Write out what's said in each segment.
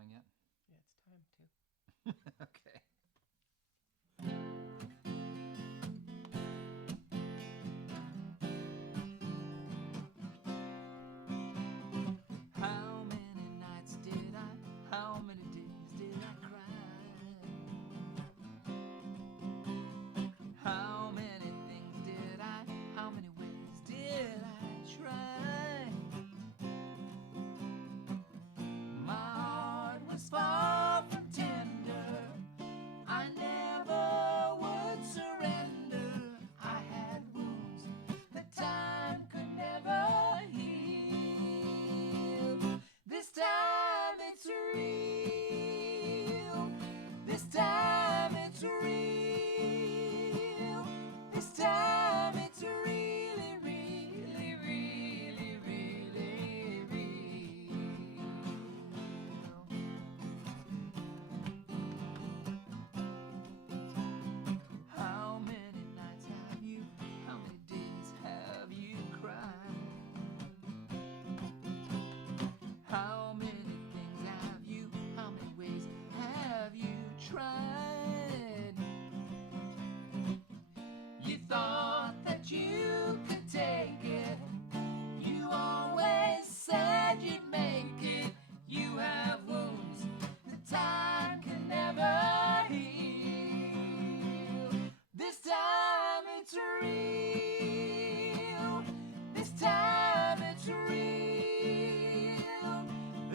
going yet? Yeah, it's time to. Okay. How many nights did I, how many days did I cry? How many things did I, how many ways did I try? My heart was far from tender, I never would surrender. I had wounds that time could never heal. This time it's real. This time it's real. This time it's really, really, really, really real. How many nights have you, how many days have you cried? How many things have you, how many ways have you tried? You thought that you could take it, you always said you'd make it. You have wounds that time can never heal. This time it's real. This time it's real.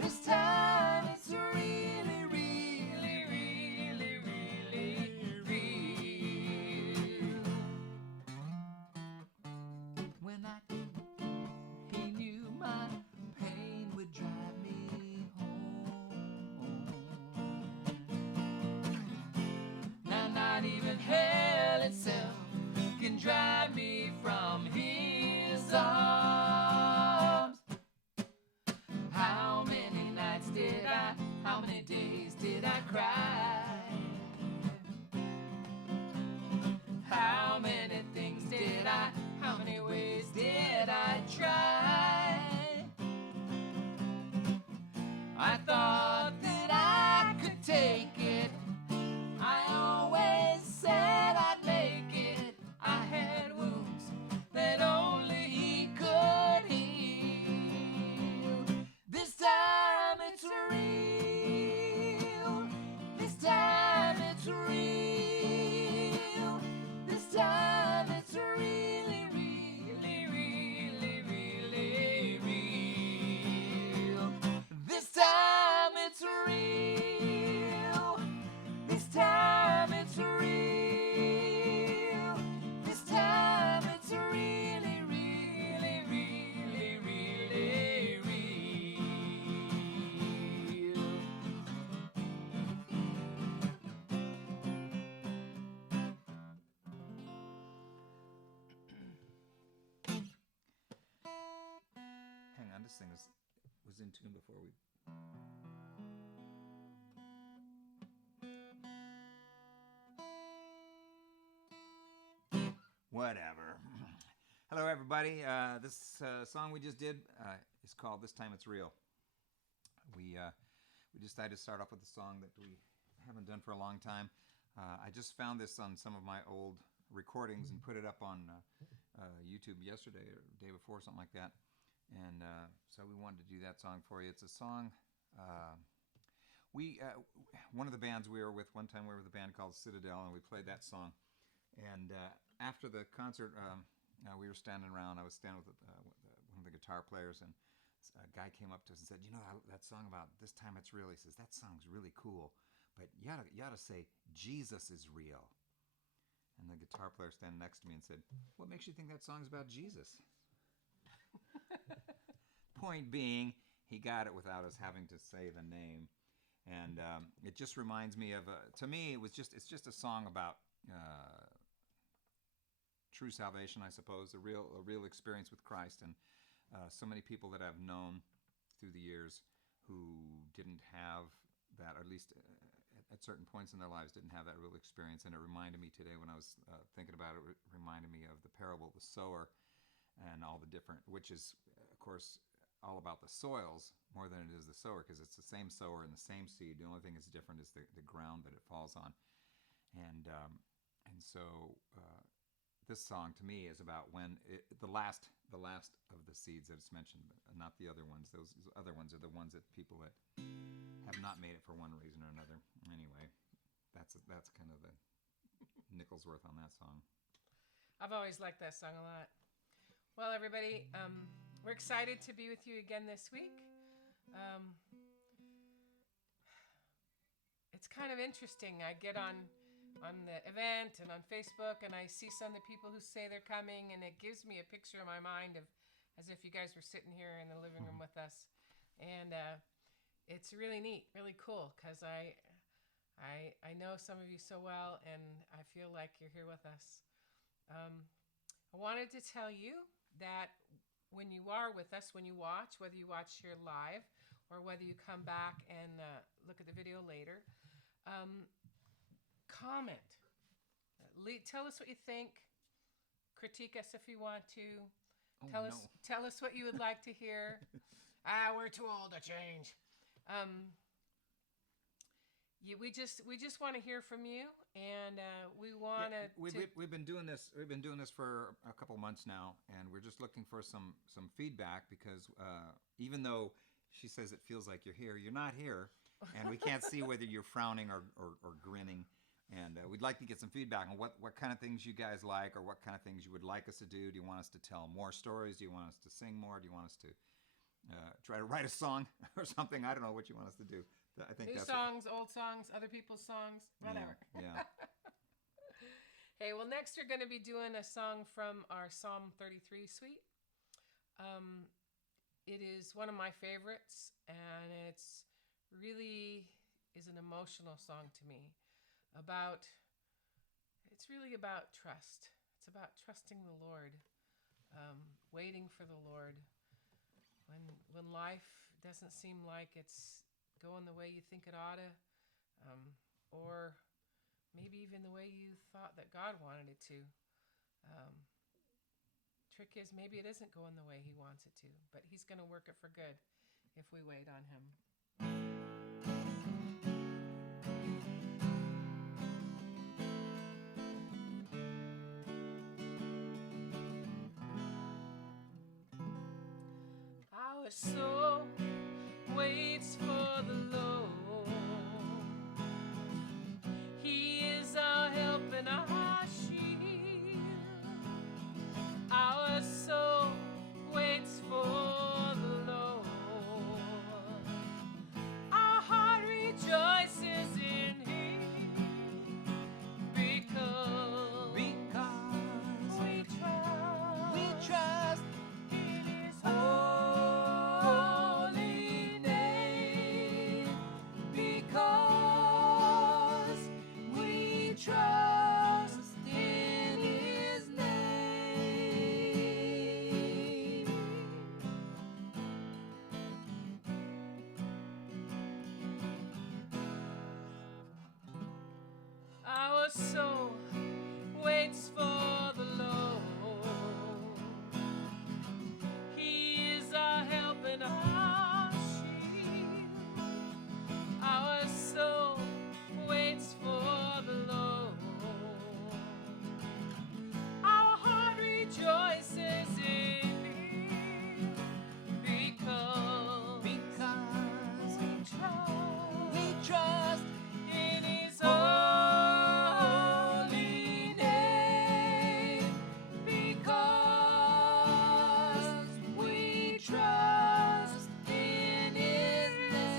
This time it's really, really, really, really real. When he knew my pain would drive me home. Now not even hell itself can drive me from his arms. How many nights did I, how many days did I cry? How many things did I, how many ways did I try? I thought that I could take it, I always said I'd make it. I had wounds that only he could heal. This time it's real. This time it's real. This time it's really, really, really, really real. This time it's real. This time it's real. This time it's really, really, really, really real. Hang on, this thing was in tune before we. Whatever. Hello, everybody. This song we just did is called "This Time It's Real." We decided to start off with a song that we haven't done for a long time. I just found this on some of my old recordings and put it up on YouTube yesterday or the day before, something like that. And so we wanted to do that song for you. It's a song. One of the bands we were with one time, we were with a band called Citadel, and we played that song. And after the concert, we were standing around. I was standing with one of the guitar players, and a guy came up to us and said, "You know that song about This Time It's Real?" He says, "That song's really cool, but you ought to say Jesus is real." And the guitar player standing next to me and said, "What makes you think that song's about Jesus?" Point being, he got it without us having to say the name, and it just reminds me of. To me, it's just a song about true salvation, I suppose, a real experience with Christ, and so many people that I've known through the years who didn't have that, or at least at certain points in their lives didn't have that real experience. And it reminded me today when I was thinking about it, it reminded me of the parable of the sower and all the different, which is, of course, all about the soils more than it is the sower, because it's the same sower and the same seed. The only thing that's different is the ground that it falls on. And so this song to me is about when the last of the seeds that it's mentioned, not the other ones. Those other ones are the ones that people that have not made it for one reason or another. Anyway, that's kind of the nickel's worth on that song. I've always liked that song a lot. Well, everybody, we're excited to be with you again this week. It's kind of interesting. I get on the event and on Facebook, and I see some of the people who say they're coming, and it gives me a picture in my mind of as if you guys were sitting here in the living room with us. And it's really neat, really cool, because I know some of you so well, and I feel like you're here with us. I wanted to tell you that when you are with us, when you watch, whether you watch here live or whether you come back and look at the video later, comment. Tell us what you think. Critique us if you want to. Tell us what you would like to hear. We're too old to change. We just want to hear from you, and we want to. We've been doing this. We've been doing this for a couple months now, and we're just looking for some feedback, because even though she says it feels like you're here, you're not here, and we can't see whether you're frowning or grinning. And we'd like to get some feedback on what kind of things you guys like, or what kind of things you would like us to do. Do you want us to tell more stories? Do you want us to sing more? Do you want us to try to write a song or something? I don't know what you want us to do. I think new songs, old songs, other people's songs, whatever. Yeah. Hey, well, next we're going to be doing a song from our Psalm 33 suite. It is one of my favorites, and it's really is an emotional song to me. It's really about trust. It's about trusting the Lord, waiting for the Lord. When life doesn't seem like it's going the way you think it ought to, or maybe even the way you thought that God wanted it to. Trick is, maybe it isn't going the way He wants it to, but He's going to work it for good if we wait on Him. Our soul waits for the Lord. He is our help and our shield. Our soul waits for the Lord. Our heart rejoices in Him, because we trust in His holy name, because we trust in His name. Our soul waits for the Lord. He is our help and our shield. Our soul waits for the Lord. Our heart rejoices in Him, because we trust in His holy name, because we trust in His name.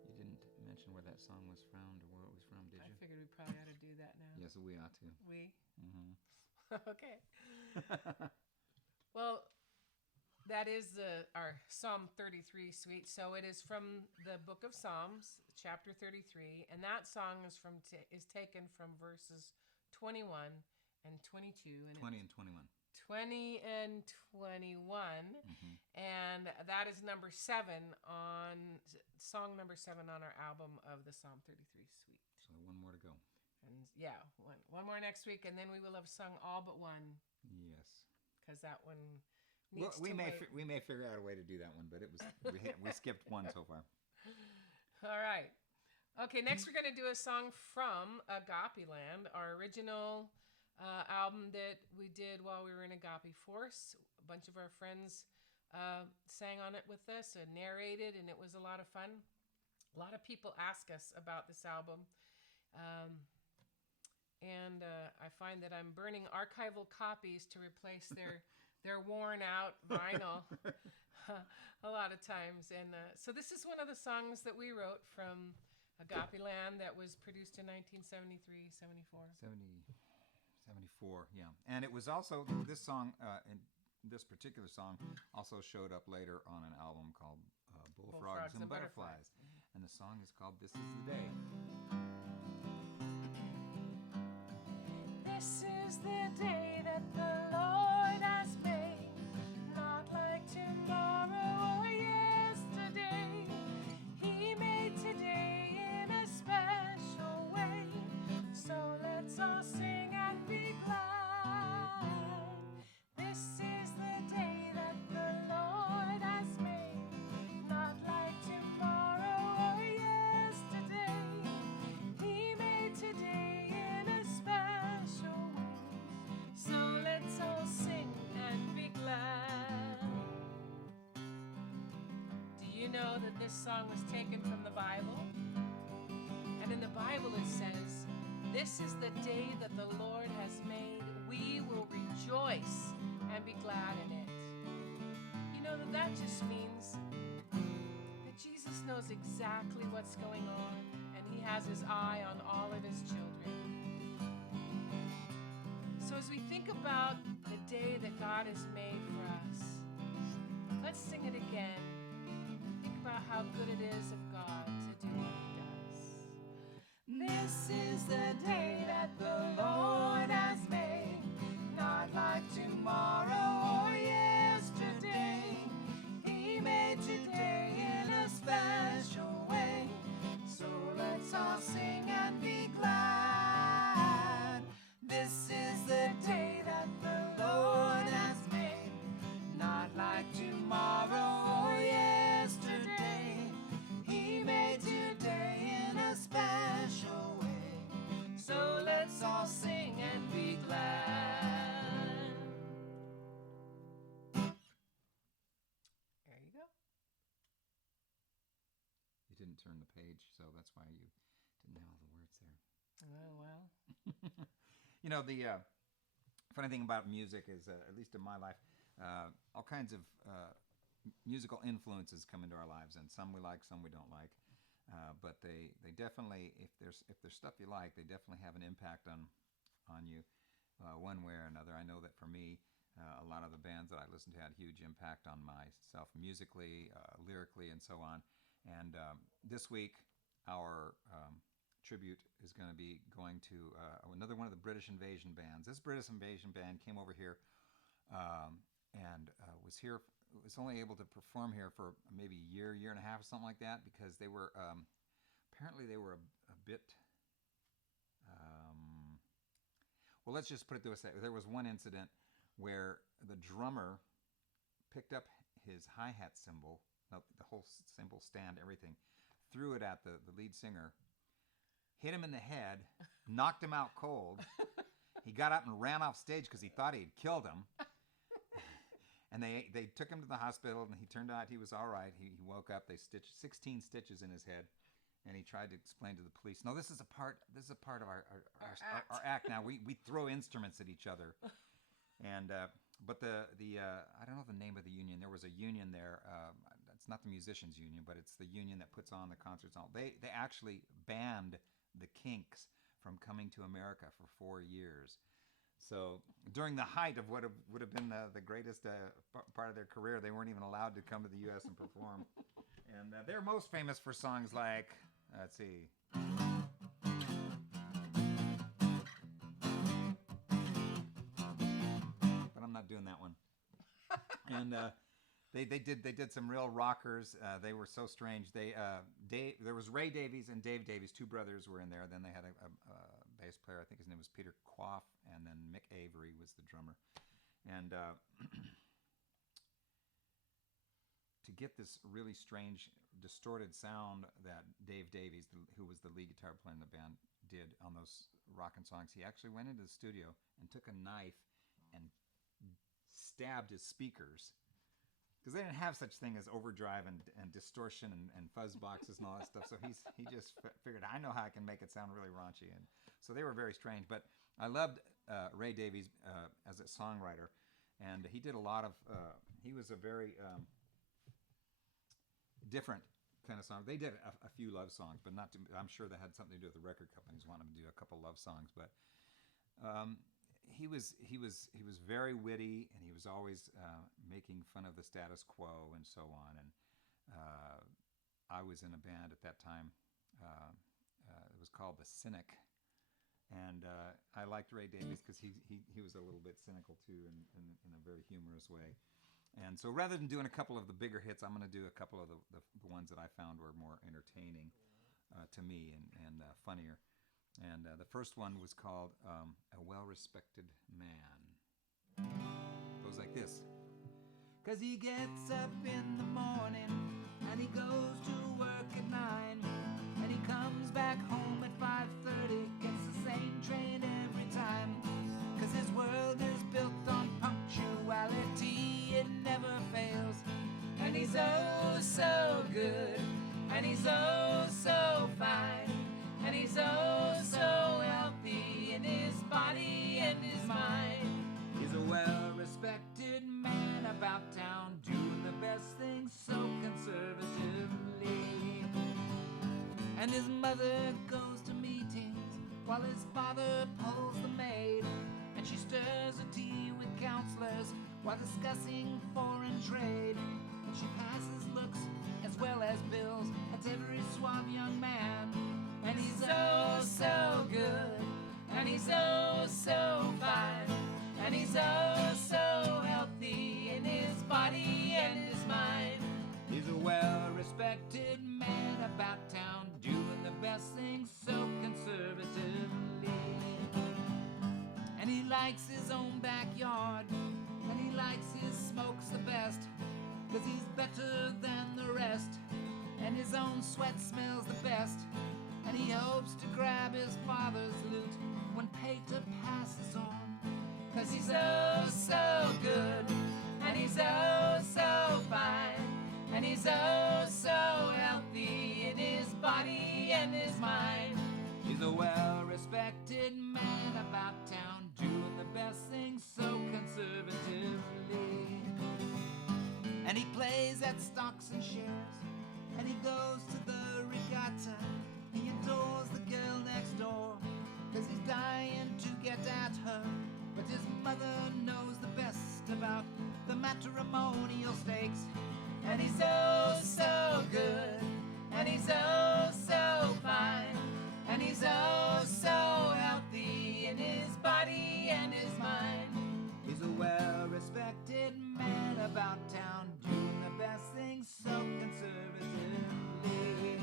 You didn't mention where that song was from or where it was from, did I you? figured we probably ought to do that now. Yes, we ought to. We? Mm-hmm. Okay. Well, that is our Psalm 33 suite. So it is from the book of Psalms, chapter 33, and that song is taken from verses 21 and 22. And 20 and 21. 20 and 21. Mm-hmm. And that is number 7 on song number 7 on our album of the Psalm 33 Suite. So one more to go. And yeah, one more next week, and then we will have sung all but one. Yes. Because that one Well, needs we to may wait. we may figure out a way to do that one, but it was we skipped one so far. All right. Okay, next we're going to do a song from Agape Land, our original album that we did while we were in Agape Force. A bunch of our friends sang on it with us and narrated, and it was a lot of fun. A lot of people ask us about this album. And I find that I'm burning archival copies to replace their worn out vinyl a lot of times. And so this is one of the songs that we wrote from Agape Land that was produced in 1973, 74. 74, yeah. And it was also, this song, and this particular song also showed up later on an album called Bullfrogs and Butterflies. And the song is called This Is the Day. This is the day that the Lord has made, not like tomorrow or yesterday. He made today in a special way, so let's all sing and be glad. This is the day that the Lord has made, not like tomorrow or yesterday. He made today in a special way, so let's all sing and be glad. Do you know that this song was taken from the Bible? And in the Bible it says, "This is the day that the Lord has made. We will rejoice and be glad in it." You know that just means that Jesus knows exactly what's going on, and he has his eye on all of his children. So as we think about the day that God has made for us, let's sing it again. Think about how good it is of God to do what he does. This is the day that the Lord has made, not like tomorrow or yesterday. He made today in a special way, so let's all sing and be glad. This is the day that the Lord has made, not like tomorrow or yesterday. He made today in a special way, so let's all sing and be glad. There you go. You didn't turn the page, so that's why you didn't have all the words there. Oh, well. You know, the funny thing about music is, at least in my life, all kinds of musical influences come into our lives, and some we like, some we don't like. But they definitely, if there's stuff you like, they definitely have an impact on you one way or another. I know that for me, a lot of the bands that I listened to had a huge impact on myself musically, lyrically, and so on. And this week, our tribute is going to be going to another one of the British Invasion bands. This British Invasion band came over here and was only able to perform here for maybe a year and a half or something like that, because they were apparently they were a bit well, let's just put it this way. There was one incident where the drummer picked up his hi-hat cymbal, the whole cymbal stand, everything, threw it at the lead singer, hit him in the head, knocked him out cold. He got up and ran off stage because he thought he had killed him. And they took him to the hospital, and he turned out he was all right. He woke up. They stitched 16 stitches in his head, and he tried to explain to the police, "No, this is a part of our act. Now we throw instruments at each other." And but the I don't know the name of the union. There was a union there. It's not the musicians union, but it's the union that puts on the concerts. They actually banned the Kinks from coming to America for 4 years. So during the height of what would have been the greatest part of their career, they weren't even allowed to come to the U.S. and perform. And they're most famous for songs like, let's see. But I'm not doing that one. And they did some real rockers. They were so strange. There was Ray Davies and Dave Davies, two brothers were in there. Then they had a bass player. I think his name was Peter Quaff, and then Mick Avery was the drummer. And to get this really strange, distorted sound that Dave Davies, who was the lead guitar player in the band, did on those rockin' songs, he actually went into the studio and took a knife and stabbed his speakers, because they didn't have such thing as overdrive and distortion and fuzz boxes and all that stuff. So he just figured, I know how I can make it sound really raunchy. And so they were very strange. But I loved Ray Davies as a songwriter, and he did a lot of. He was a very different kind of song. They did a few love songs, but not. I'm sure that had something to do with the record companies wanting to do a couple love songs. But he was very witty, and he was always making fun of the status quo and so on. And I was in a band at that time. It was called The Cynic, and I liked Ray Davies because he was a little bit cynical too, in a very humorous way. And so rather than doing a couple of the bigger hits, I'm going to do a couple of the ones that I found were more entertaining to me and funnier. And the first one was called A Well-Respected Man. It goes like this. 'Cause he gets up in the morning and he goes to work at 9, and he comes back home at 5:30, gets the same train every time. 'Cause his world is built on punctuality, it never fails. And he's oh so good, and he's oh so fine, and he's oh so healthy in his body and his mind. He's a well-respected man about town, doing the best things so conservatively. And his mother goes to meetings while his father pulls the maid, and she stirs a tea with counselors while discussing foreign trade. And she passes looks as well as bills at every suave young man. And he's oh so good, and he's oh so fine, and he's oh so healthy in his body and his mind. He's a well-respected man about town, doing the best things so conservatively. And he likes his own backyard, and he likes his smokes the best, 'cause he's better than the rest, and his own sweat smells the best. And he hopes to grab his father's loot when Pater passes on, 'cause he's oh so good, and he's oh so fine, and he's oh so healthy in his body and his mind. He's a well-respected man about town, doing the best things so conservatively. And he plays at stocks and shares, and he goes to the regatta. He adores the girl next door, 'cause he's dying to get at her. But his mother knows the best about the matrimonial stakes. And he's oh so good, and he's oh so fine, and he's oh so healthy in his body and his mind. He's a well-respected man about town, doing the best things so conservatively.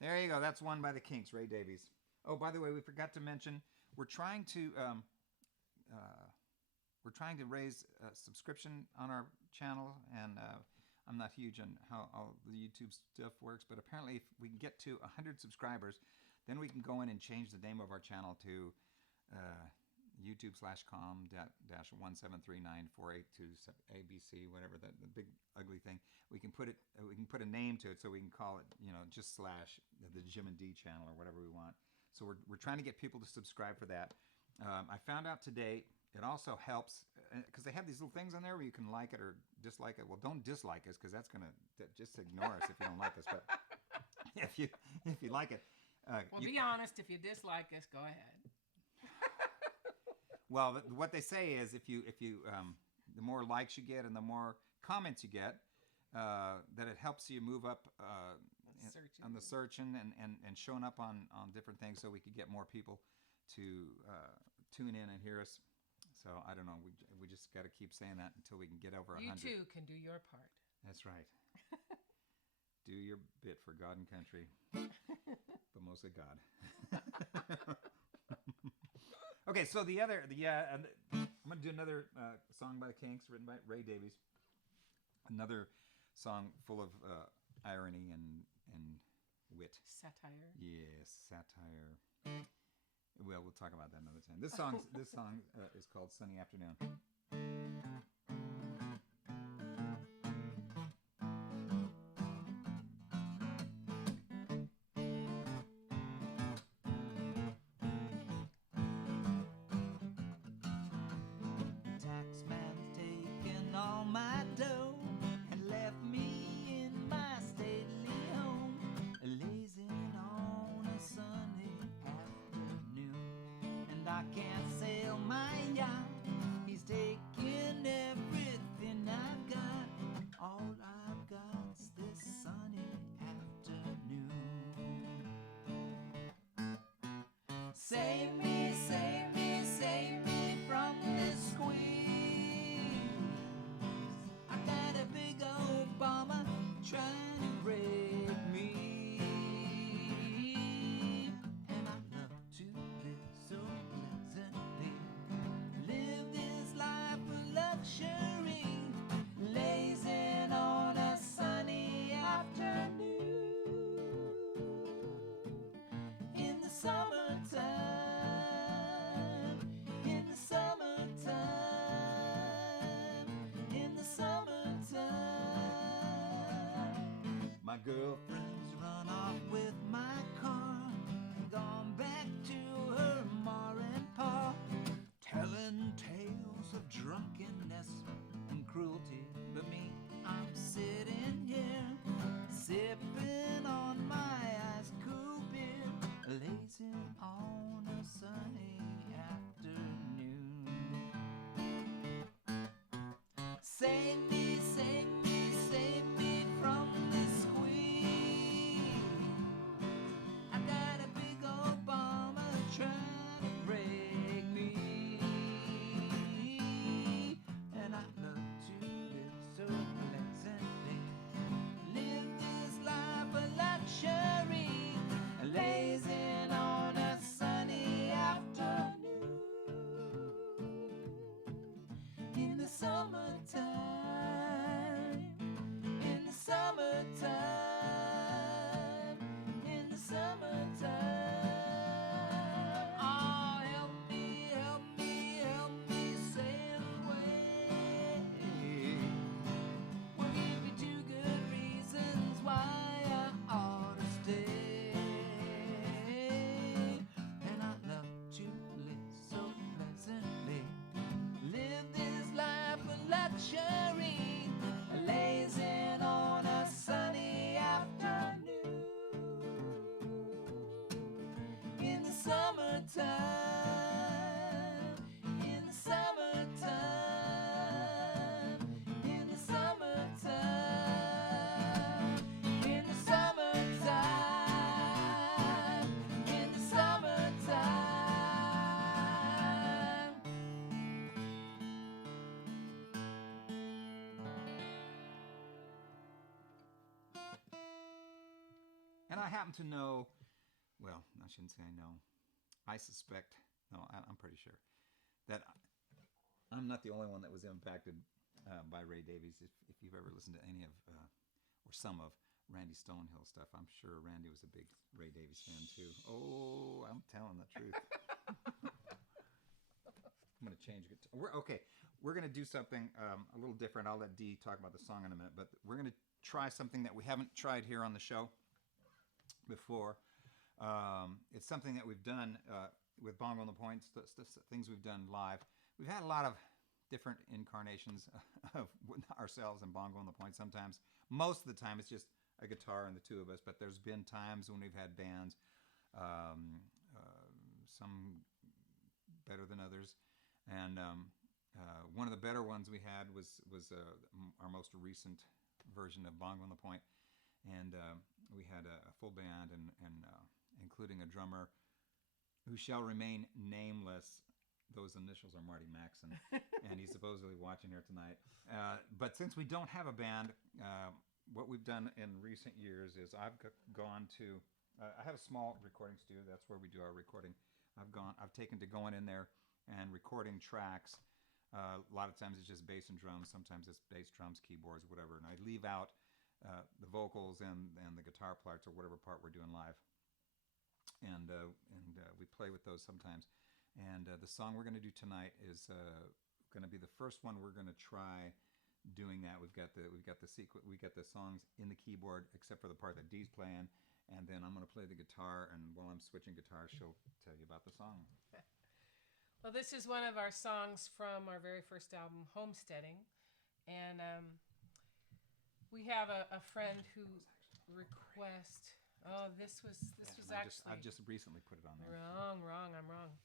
There you go. That's one by the Kinks, Ray Davies. Oh, by the way, we forgot to mention we're trying to raise subscription on our channel, and I'm not huge on how all the YouTube stuff works, but apparently if we can get to 100 subscribers, then we can go in and change the name of our channel to youtube.com/1739482ABC, whatever the big ugly thing. We can put a name to it, so we can call it, just slash the Jim and D channel or whatever we want. So we're trying to get people to subscribe for that. I found out today it also helps because they have these little things on there where you can like it or dislike it. Well, don't dislike us, because that's gonna just ignore us if you don't like us. But if you like it, be honest. If you dislike us, go ahead. Well, what they say is if you the more likes you get and the more comments you get, that it helps you move up on the searching and showing up on different things, so we could get more people to tune in and hear us. So I don't know. We just got to keep saying that until we can get over 100. You too can do your part. That's right. Do your bit for God and country, but mostly God. Okay, so I'm going to do another song by the Kinks, written by Ray Davies. Another song full of irony and wit. Satire. Yes, satire. Well, we'll talk about that another time. This song is called "Sunny Afternoon." Taxman's taken all my dough and left me in my stately home, lazing on a sunny afternoon. And I can't sail my yacht. He's taken everything I've got. All I've got's this sunny afternoon. Save me, save me, save me from this squeeze. I got a big old bomber trying to break me, and I love to live so pleasantly, live this life of luxury, lazing on a sunny afternoon in the summertime, in the summertime, in the summertime. My girlfriend's run off with my car and gone back to her ma and pa, telling tales of drunkenness and cruelty. But me, I'm sitting here, sipping on my ice cool beer, lazing on a sunny afternoon. Save me, save me, save me from this squeeze. I got a big old bomber trying to break me, and I love to live so pleasantly, live this life of luxury, lazing on a sunny afternoon in the summertime, in the summertime, in the summertime. Oh, help me, help me, help me sail away. Will give me two good reasons why I ought to stay. And I love to live so pleasantly, live this life of luxury, lazing on a sunny afternoon in the summertime, in the summertime, in the summertime, in the summertime, in the summertime. And I happen to know, well, I shouldn't say I know. I suspect, no, I'm pretty sure, that I'm not the only one that was impacted by Ray Davies. If you've ever listened to any of, or some of, Randy Stonehill stuff, I'm sure Randy was a big Ray Davies fan too. Oh, I'm telling the truth. I'm going to change it. We're going to do something a little different. I'll let Dee talk about the song in a minute, but we're going to try something that we haven't tried here on the show before. It's something that we've done with Bongo and the Points, things we've done live. We've had a lot of different incarnations of ourselves and Bongo and the Points sometimes. Most of the time it's just a guitar and the two of us, but there's been times when we've had bands, some better than others. And one of the better ones we had was our most recent version of Bongo and the Point. And we had a full band and including a drummer who shall remain nameless. Those initials are Marty Maxon, and he's supposedly watching here tonight. But since we don't have a band, what we've done in recent years is I've gone to. I have a small recording studio. That's where we do our recording. I've taken to going in there and recording tracks. A lot of times it's just bass and drums. Sometimes it's bass, drums, keyboards, whatever. And I leave out the vocals and the guitar parts or whatever part we're doing live. And we play with those sometimes. And the song we're going to do tonight is going to be the first one we're going to try doing that. We've got the songs in the keyboard except for the part that Dee's playing, and then I'm going to play the guitar. And while I'm switching guitars, she'll tell you about the song. Well, this is one of our songs from our very first album, Homesteading, and we have a friend who request. Oh, this was actually. I've just recently put it on there. Wrong. I'm wrong.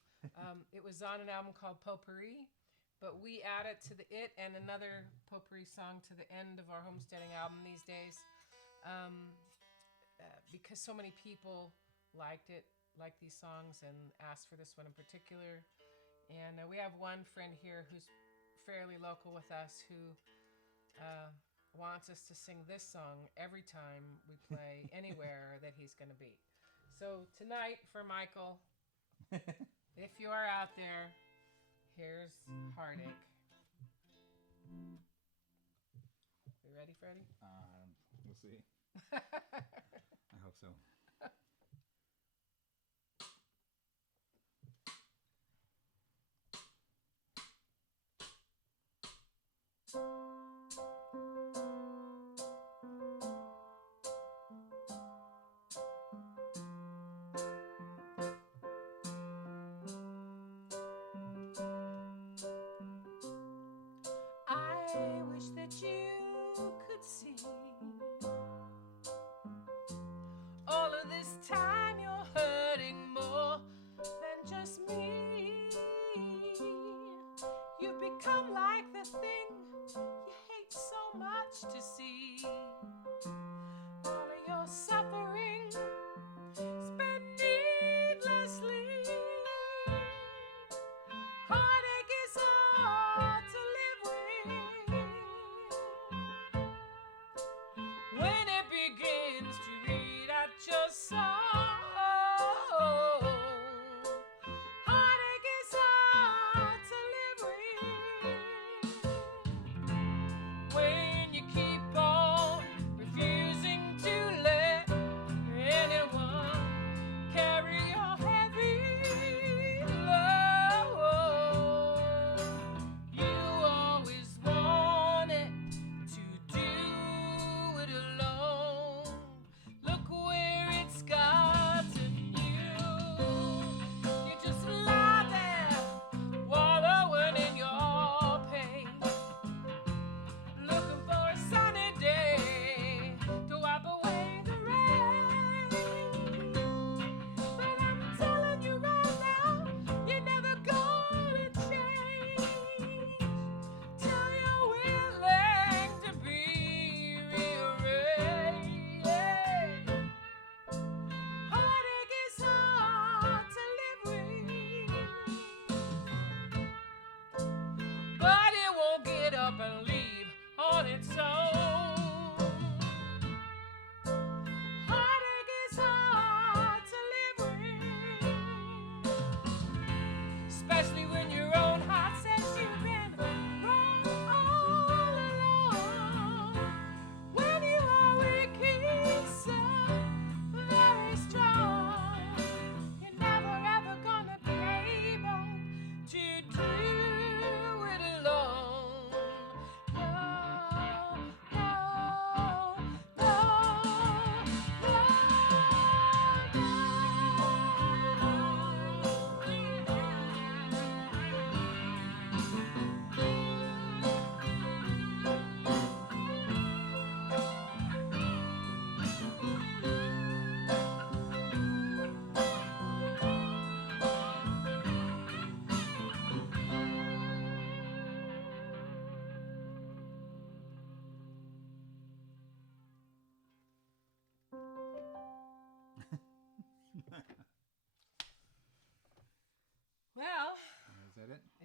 It was on an album called Potpourri, but we added to it and another potpourri song to the end of our homesteading album these days, because so many people liked these songs and asked for this one in particular. And we have one friend here who's fairly local with us who wants us to sing this song every time we play anywhere that he's going to be. So tonight for Michael, if you are out there, here's Heartache. You ready, Freddie? We'll see. I hope so. I wish that you could see all of this time you're hurting more than just me. You've become like the thing you hate so much to see. All of your suffering spent needlessly. Heartache is hard to live with when it begins to eat at your soul. Heartache is hard to live with when you keep on refusing to let anyone carry your heavy load. You always wanted to do it alone. Look where it's gotten you. You just lie there, wallowing in your pain, looking for a sunny day to wipe away the rain. But I'm telling you right now, you're never gonna change till you're willing to be rearranged. Heartache is hard to live with, but it won't get up and leave on its own. Heartache is hard to live with, especially when your own heart says you've been wrong all along. When you are weak, so very strong, you're never ever gonna be able to do it alone. No, no.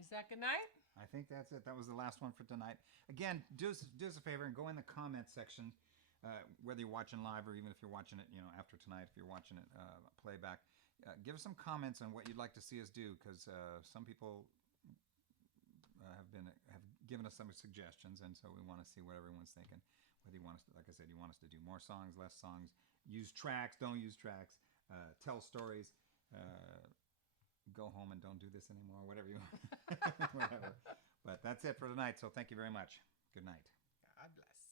Is that good night? I think that's it. That was the last one for tonight. Again, do us a favor and go in the comment section, whether you're watching live or even if you're watching it, after tonight. If you're watching it playback, give us some comments on what you'd like to see us do, because some people have given us some suggestions, and so we want to see what everyone's thinking. Whether you want us, like I said, you want us to do more songs, less songs, use tracks, don't use tracks, tell stories. Go home and don't do this anymore, whatever you want. Whatever. But that's it for tonight, so thank you very much. Good night. God bless.